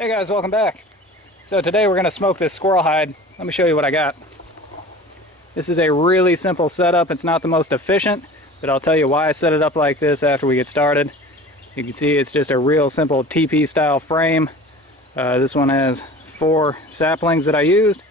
Hey guys, welcome back. So today we're going to smoke this squirrel hide. Let me show you what I got. This is a really simple setup. It's not the most efficient, but I'll tell you why I set it up like this after we get started. You can see it's just a real simple TP style frame. This one has 4 saplings that I used.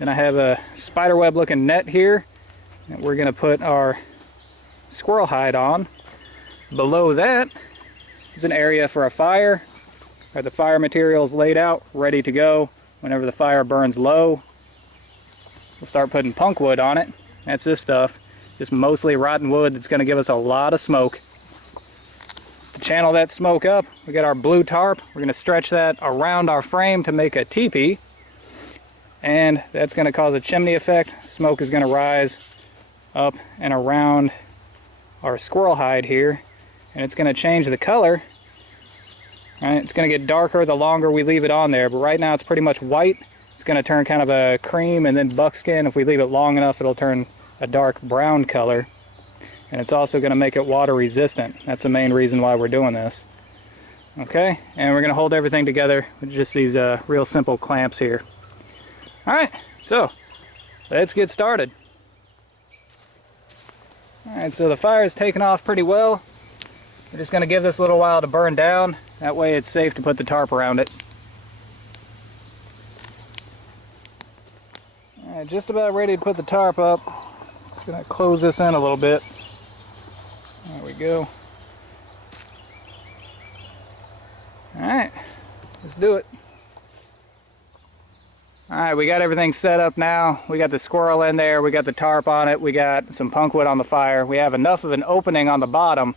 Then I have a spiderweb looking net here that we're going to put our squirrel hide on. Below that is an area for a fire. The fire materials laid out, ready to go. Whenever the fire burns low, we'll start putting punk wood on it. That's this stuff. Just mostly rotten wood that's going to give us a lot of smoke. To channel that smoke up, we got our blue tarp. We're going to stretch that around our frame to make a teepee. And that's going to cause a chimney effect. Smoke is going to rise up and around our squirrel hide here. And it's going to change the color. Right, it's going to get darker the longer we leave it on there, but right now it's pretty much white. It's going to turn kind of a cream and then buckskin. If we leave it long enough, it'll turn a dark brown color. And it's also going to make it water resistant. That's the main reason why we're doing this. Okay, and we're going to hold everything together with just these real simple clamps here. Alright, so let's get started. Alright, so the fire is taking off pretty well. We're just going to give this a little while to burn down. That way it's safe to put the tarp around it. Alright, just about ready to put the tarp up. Just going to close this in a little bit. There we go. Alright, let's do it. Alright, we got everything set up now. We got the squirrel in there, we got the tarp on it, we got some punk wood on the fire. We have enough of an opening on the bottom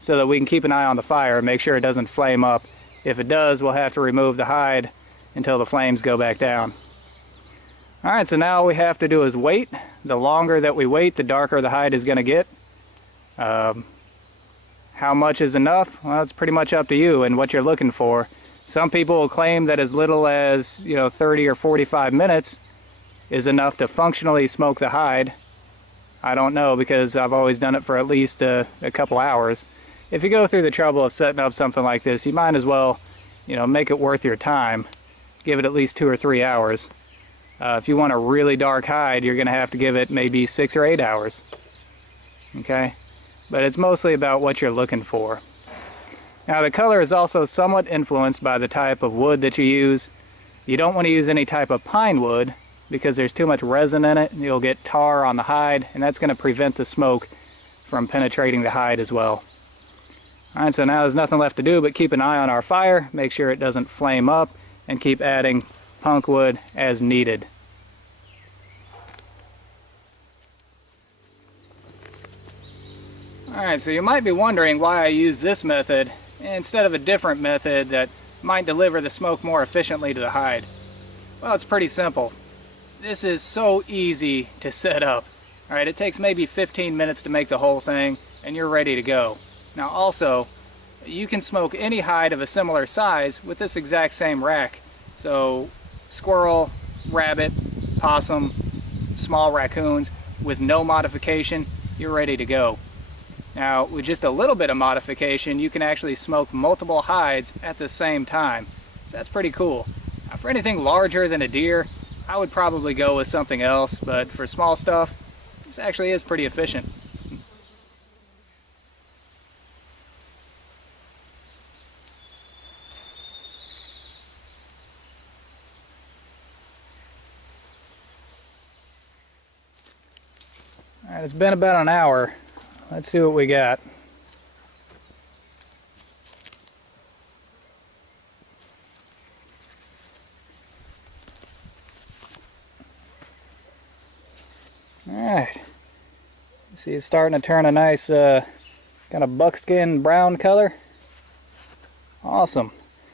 so that we can keep an eye on the fire and make sure it doesn't flame up. If it does, we'll have to remove the hide until the flames go back down. Alright, so now all we have to do is wait. The longer that we wait, the darker the hide is going to get. How much is enough? Well, it's pretty much up to you and what you're looking for. Some people will claim that as little as 30 or 45 minutes is enough to functionally smoke the hide. I don't know, because I've always done it for at least a couple hours. If you go through the trouble of setting up something like this, you might as well, make it worth your time. Give it at least 2 or 3 hours. If you want a really dark hide, you're going to have to give it maybe 6 or 8 hours. Okay? But it's mostly about what you're looking for. Now, the color is also somewhat influenced by the type of wood that you use. You don't want to use any type of pine wood because there's too much resin in it. You'll get tar on the hide, and that's going to prevent the smoke from penetrating the hide as well. Alright, so now there's nothing left to do but keep an eye on our fire, make sure it doesn't flame up, and keep adding punk wood as needed. Alright, so you might be wondering why I use this method instead of a different method that might deliver the smoke more efficiently to the hide. Well, it's pretty simple. This is so easy to set up. Alright, it takes maybe 15 minutes to make the whole thing, and you're ready to go. Now also, you can smoke any hide of a similar size with this exact same rack. So squirrel, rabbit, possum, small raccoons, with no modification, you're ready to go. Now with just a little bit of modification, you can actually smoke multiple hides at the same time. So that's pretty cool. Now, for anything larger than a deer, I would probably go with something else, but for small stuff, this actually is pretty efficient. Alright, it's been about an hour. Let's see what we got. Alright. See, it's starting to turn a nice kind of buckskin brown color. Awesome.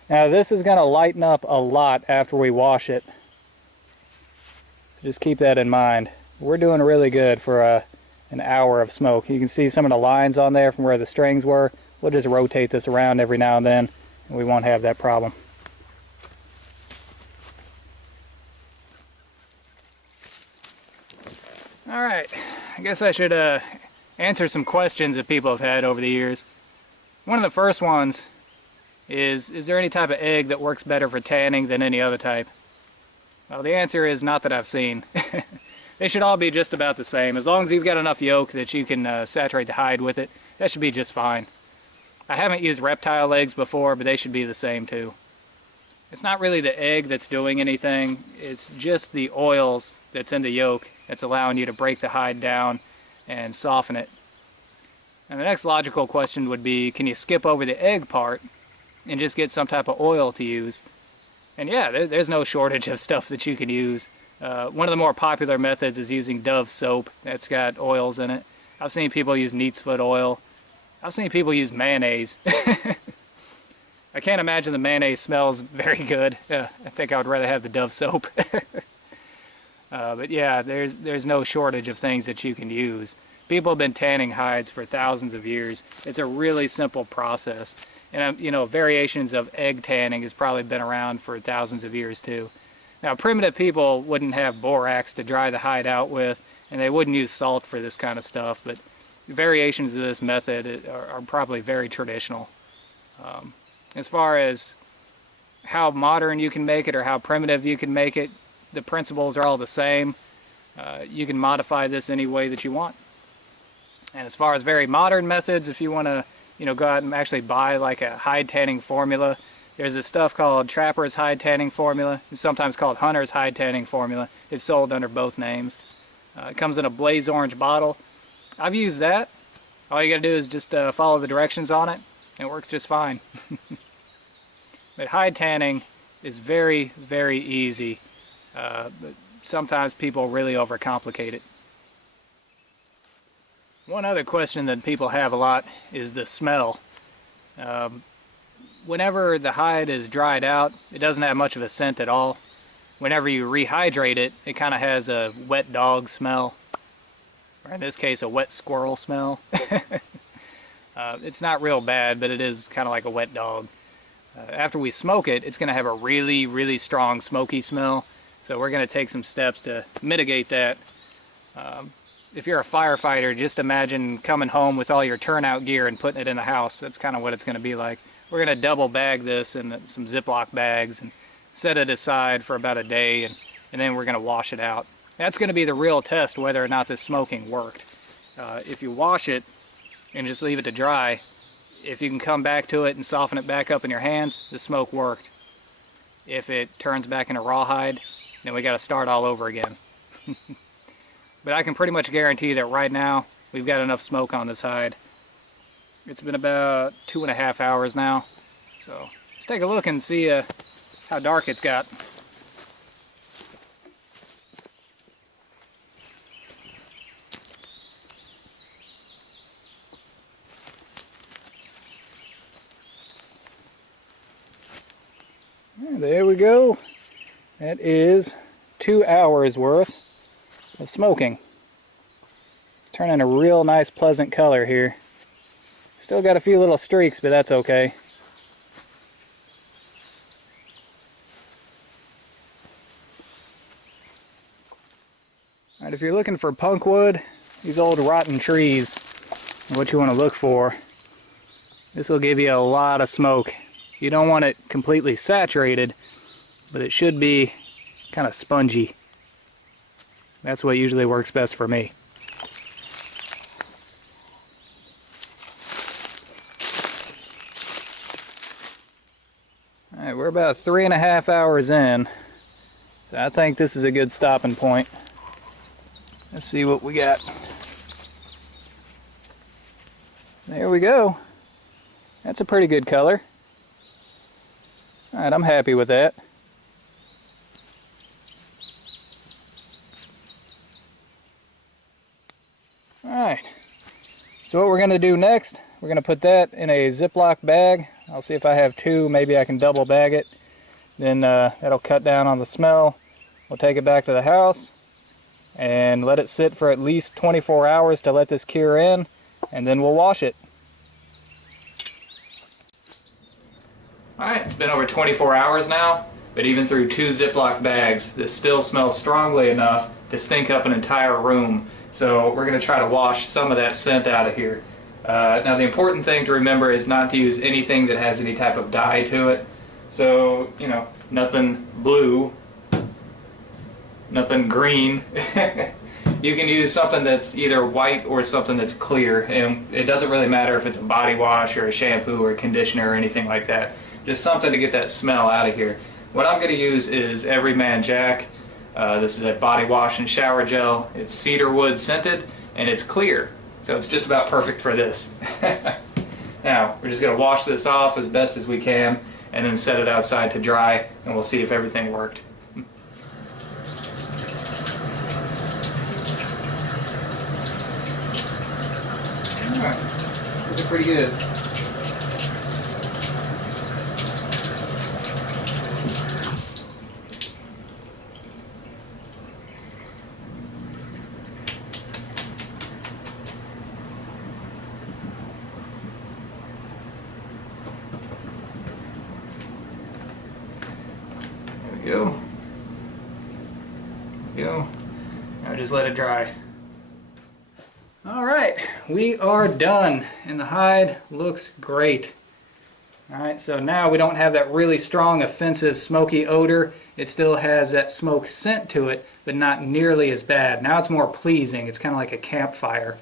Now this is going to lighten up a lot after we wash it. So just keep that in mind. We're doing really good for an hour of smoke. You can see some of the lines on there from where the strings were. We'll just rotate this around every now and then, and we won't have that problem. Alright, I guess I should answer some questions that people have had over the years. One of the first ones is there any type of egg that works better for tanning than any other type? Well, the answer is not that I've seen. They should all be just about the same. As long as you've got enough yolk that you can saturate the hide with it, that should be just fine. I haven't used reptile eggs before, but they should be the same too. It's not really the egg that's doing anything, it's just the oils that's in the yolk that's allowing you to break the hide down and soften it. And the next logical question would be, can you skip over the egg part and just get some type of oil to use? And yeah, there's no shortage of stuff that you can use. One of the more popular methods is using Dove soap that's got oils in it. I've seen people use neat's foot oil. I've seen people use mayonnaise. I can't imagine the mayonnaise smells very good. I think I would rather have the Dove soap. But yeah, there's no shortage of things that you can use. People have been tanning hides for thousands of years. It's a really simple process. And you know, variations of egg tanning has probably been around for thousands of years too. Now, primitive people wouldn't have borax to dry the hide out with, and they wouldn't use salt for this kind of stuff, but variations of this method are probably very traditional. As far as how modern you can make it or how primitive you can make it, the principles are all the same. You can modify this any way that you want. And as far as very modern methods, if you want to, you know, go out and actually buy like a hide tanning formula, there's this stuff called Trapper's Hide Tanning Formula. It's sometimes called Hunter's Hide Tanning Formula. It's sold under both names. It comes in a blaze orange bottle. I've used that. All you gotta do is just follow the directions on it. It works just fine. But hide tanning is very, very easy. But sometimes people really overcomplicate it. One other question that people have a lot is the smell. Whenever the hide is dried out, it doesn't have much of a scent at all. Whenever you rehydrate it, it kind of has a wet dog smell. Or in this case, a wet squirrel smell. It's not real bad, but it is kind of like a wet dog. After we smoke it, it's going to have a really, really strong smoky smell. So we're going to take some steps to mitigate that. If you're a firefighter, just imagine coming home with all your turnout gear and putting it in the house. That's kind of what it's going to be like. We're going to double bag this in some Ziploc bags and set it aside for about a day, and then we're going to wash it out. That's going to be the real test whether or not this smoking worked. If you wash it and just leave it to dry, if you can come back to it and soften it back up in your hands, the smoke worked. If it turns back into rawhide, then we got to start all over again. But I can pretty much guarantee that right now we've got enough smoke on this hide. It's been about 2.5 hours now, so let's take a look and see how dark it's got. There we go. That is 2 hours worth of smoking. It's turning a real nice pleasant color here. Still got a few little streaks, but that's okay. Alright, if you're looking for punk wood, these old rotten trees, what you want to look for, this will give you a lot of smoke. You don't want it completely saturated, but it should be kind of spongy. That's what usually works best for me. Alright, we're about 3.5 hours in, so I think this is a good stopping point. Let's see what we got. There we go. That's a pretty good color. Alright, I'm happy with that. Alright, so what we're going to do next, we're going to put that in a Ziploc bag. I'll see if I have two, maybe I can double bag it. Then that'll cut down on the smell. We'll take it back to the house and let it sit for at least 24 hours to let this cure in, and then we'll wash it. Alright, it's been over 24 hours now, but even through 2 Ziploc bags, this still smells strongly enough to stink up an entire room. So we're going to try to wash some of that scent out of here. Now the important thing to remember is not to use anything that has any type of dye to it. So, you know, nothing blue, nothing green. You can use something that's either white or something that's clear, and it doesn't really matter if it's a body wash or a shampoo or a conditioner or anything like that. Just something to get that smell out of here. What I'm going to use is Everyman Jack. This is a body wash and shower gel. It's cedar wood scented and it's clear, so it's just about perfect for this. Now we're just going to wash this off as best as we can and then set it outside to dry, and we'll see if everything worked. Alright, looking pretty good. There we go. There we go. Now just let it dry. Alright, we are done, and the hide looks great. Alright, so now we don't have that really strong, offensive, smoky odor. It still has that smoke scent to it, but not nearly as bad. Now it's more pleasing. It's kind of like a campfire.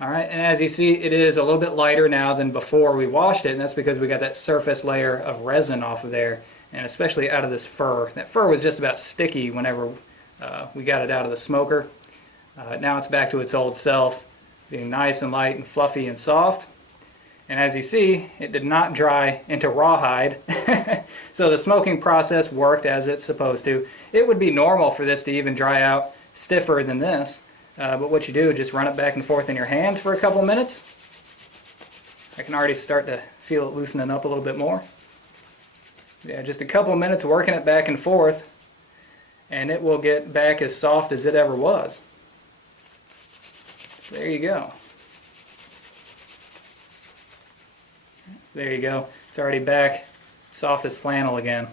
Alright, and as you see, it is a little bit lighter now than before we washed it, and that's because we got that surface layer of resin off of there, and especially out of this fur. That fur was just about sticky whenever we got it out of the smoker. Now it's back to its old self, being nice and light and fluffy and soft. And as you see, it did not dry into rawhide. So the smoking process worked as it's supposed to. It would be normal for this to even dry out stiffer than this. But what you do is just run it back and forth in your hands for a couple minutes. I can already start to feel it loosening up a little bit more. Yeah, just a couple minutes working it back and forth, and it will get back as soft as it ever was. So there you go. So there you go. It's already back soft as flannel again.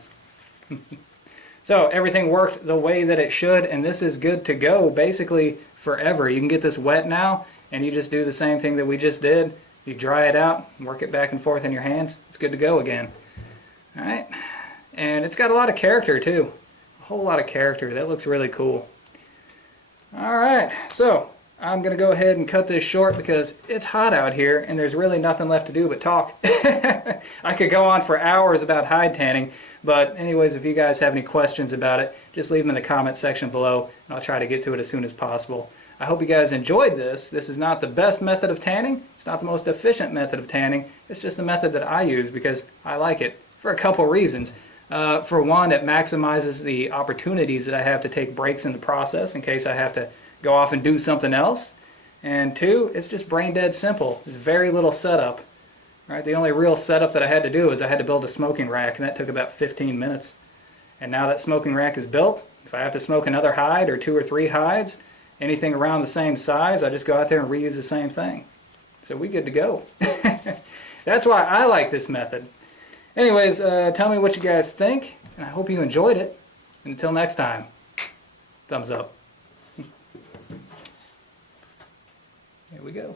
So everything worked the way that it should, and this is good to go basically forever. You can get this wet now, and you just do the same thing that we just did. You dry it out, work it back and forth in your hands. It's good to go again. Alright, and it's got a lot of character too. A whole lot of character. That looks really cool. Alright, so I'm going to go ahead and cut this short because it's hot out here and there's really nothing left to do but talk. I could go on for hours about hide tanning, but anyways, if you guys have any questions about it, just leave them in the comment section below and I'll try to get to it as soon as possible. I hope you guys enjoyed this. This is not the best method of tanning. It's not the most efficient method of tanning. It's just the method that I use because I like it for a couple reasons. For one, it maximizes the opportunities that I have to take breaks in the process in case I have to go off and do something else. And two, it's just brain dead simple. There's very little setup. Right? The only real setup that I had to do is I had to build a smoking rack, and that took about 15 minutes. And now that smoking rack is built, if I have to smoke another hide or 2 or 3 hides, anything around the same size, I just go out there and reuse the same thing. So we good to go. That's why I like this method. Anyways, tell me what you guys think, and I hope you enjoyed it. Until next time, thumbs up. Here we go.